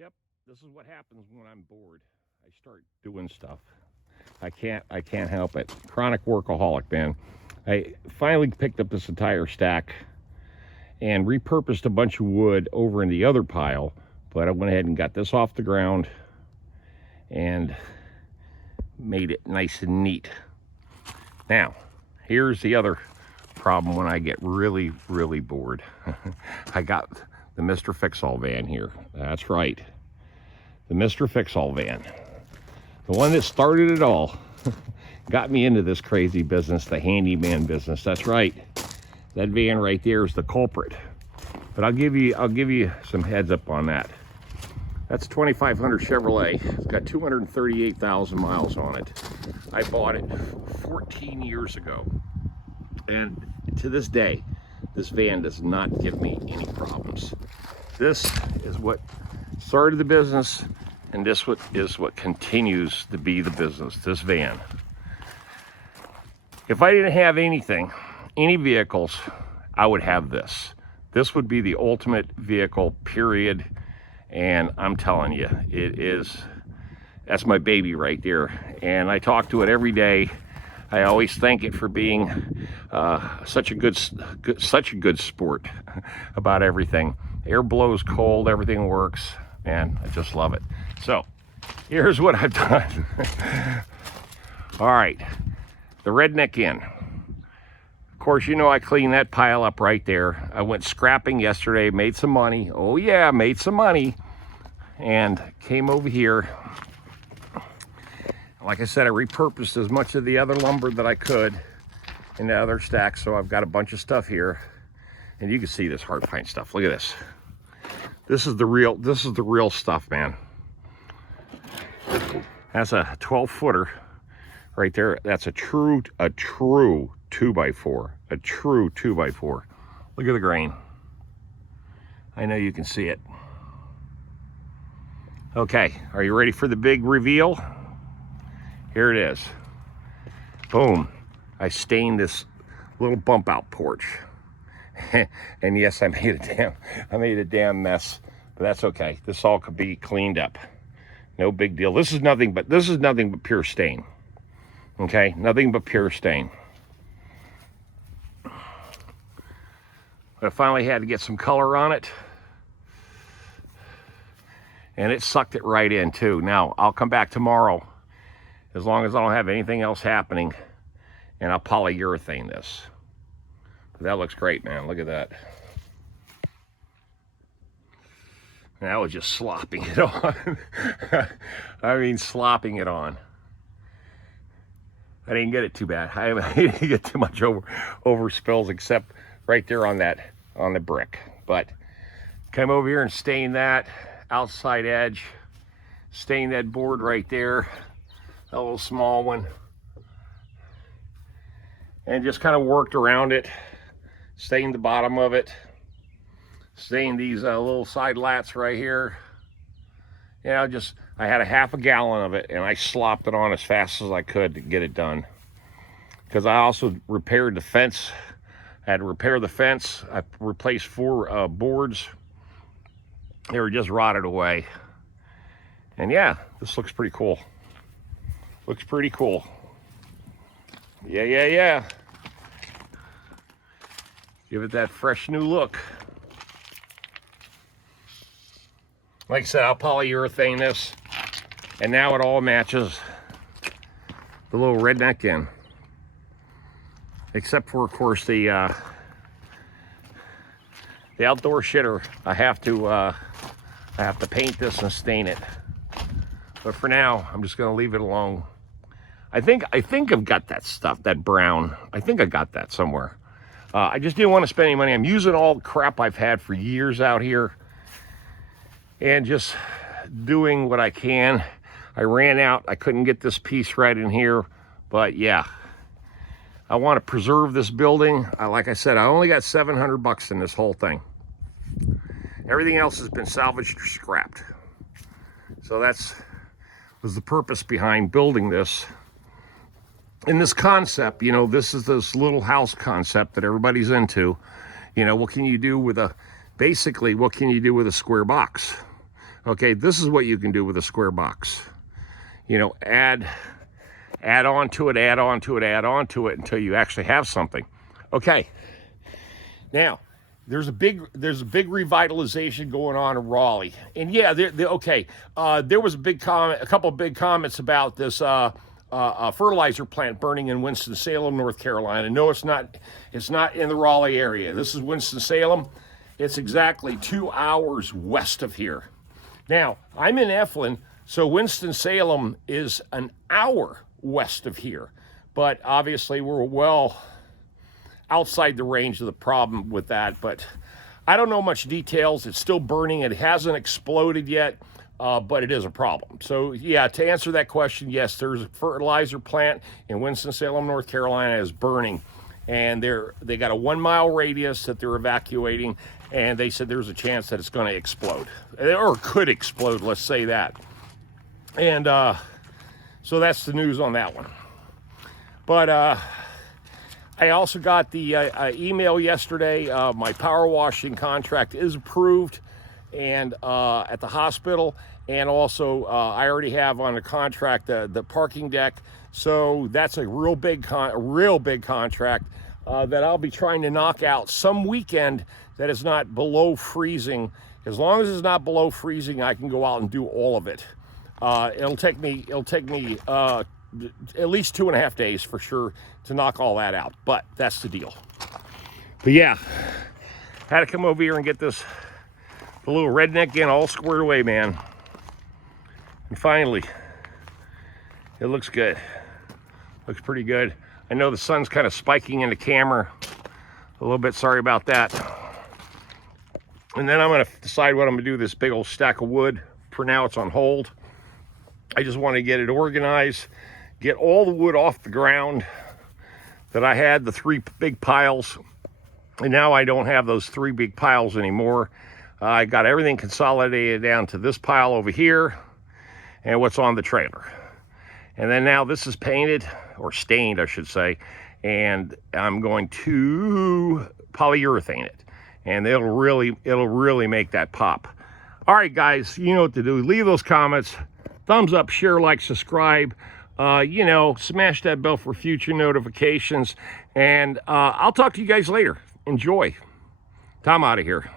Yep, this is what happens when I'm bored. I start doing stuff. I can't help it. Chronic workaholic, man. I finally picked up this entire stack and repurposed a bunch of wood over in the other pile, but I went ahead and got this off the ground and made it nice and neat. Now, here's the other problem when I get really, really bored. I got the Mr. Fix-All van here. That's right. The Mr. Fix-All van. The one that started it all. Got me into this crazy business, the handyman business. That's right. That van right there is the culprit. But I'll give you some heads up on that. That's 2500 Chevrolet. It's got 238,000 miles on it. I bought it 14 years ago. And to this day, this van does not give me any problems. This is what started the business, and this is what continues to be the business, this van. If I didn't have anything, any vehicles, I would have this. This would be the ultimate vehicle, period. And I'm telling you, that's my baby right there. And I talk to it every day. I always thank it for being such a good sport about everything. Air blows cold, everything works, and I just love it. So here's what I've done. All right, the Redneck Inn. Of course, you know I cleaned that pile up right there. I went scrapping yesterday, made some money. Oh yeah, made some money. And came over here. Like I said, I repurposed as much of the other lumber that I could in the other stack, so I've got a bunch of stuff here. And you can see this hard pine stuff. Look at this. This is the real stuff, man. That's a 12-footer right there. That's a true 2x4. A true 2x4. Look at the grain. I know you can see it. Okay, are you ready for the big reveal? Here it is. Boom. I stained this little bump out porch. And yes, I made a damn mess, but that's okay. This all could be cleaned up. No big deal. This is nothing but pure stain. Okay? Nothing but pure stain. But I finally had to get some color on it. And it sucked it right in too. Now, I'll come back tomorrow as long as I don't have anything else happening, and I'll polyurethane this. But that looks great, man. Look at that. And I was just slopping it on. I mean, slopping it on. I didn't get it too bad. I didn't get too much over spills, except right there on the brick. But came over here and stained that outside edge, stain that board right there, a little small one, and just kind of worked around it, stained the bottom of it, stained these little side lats right here. You know, I had a half a gallon of it, and I slopped it on as fast as I could to get it done. Because I also repaired the fence. I had to repair the fence. I replaced 4 boards. They were just rotted away. And yeah, this looks pretty cool. Looks pretty cool. Yeah. Give it that fresh new look. Like I said, I'll polyurethane this. And now it all matches the little Redneck Inn. Except for, of course, the outdoor shitter. I have to paint this and stain it. But for now, I'm just gonna leave it alone. I think I've got that stuff, that brown. I think I got that somewhere. I just didn't want to spend any money. I'm using all the crap I've had for years out here and just doing what I can. I ran out. I couldn't get this piece right in here, but yeah. I want to preserve this building. Like I said, I only got $700 in this whole thing. Everything else has been salvaged or scrapped. So was the purpose behind building this. And this concept, you know, this is this little house concept that everybody's into. You know, what can you do with a square box? Okay, this is what you can do with a square box. You know, add on to it, add on to it, add on to it until you actually have something. Okay, now there's a big revitalization going on in Raleigh, and yeah, there was a couple of big comments about this fertilizer plant burning in Winston-Salem, North Carolina. No, it's not in the Raleigh area. This is Winston-Salem. It's exactly 2 hours west of here. Now, I'm in Eflin, so Winston-Salem is an hour west of here, but obviously we're well outside the range of the problem with that. But I don't know much details. It's still burning. It hasn't exploded yet, but it is a problem. So yeah, to answer that question, yes, there's a fertilizer plant in Winston-Salem, North Carolina is burning, and they got a 1 mile radius that they're evacuating, and they said there's a chance that it's going to explode, or could explode, let's say that. And so that's the news on that one. But I also got the email yesterday. My power washing contract is approved, and at the hospital, and also I already have on the contract the parking deck. So that's a real big contract that I'll be trying to knock out some weekend that is not below freezing. As long as it's not below freezing, I can go out and do all of it. It'll take me at least 2.5 days for sure to knock all that out, but that's the deal. But yeah, had to come over here and get the little redneck in all squared away, man. And finally, it looks good. Looks pretty good. I know the sun's kind of spiking in the camera a little bit. Sorry about that. And then I'm going to decide what I'm going to do with this big old stack of wood. For now, it's on hold. I just want to get it organized, get all the wood off the ground that I had, the 3 big piles. And now I don't have those 3 big piles anymore. I got everything consolidated down to this pile over here and what's on the trailer. And then now this is painted, or stained, I should say, and I'm going to polyurethane it. And it'll really make that pop. All right, guys, you know what to do. Leave those comments. Thumbs up, share, like, subscribe. Smash that bell for future notifications. And I'll talk to you guys later. Enjoy. Tom out of here.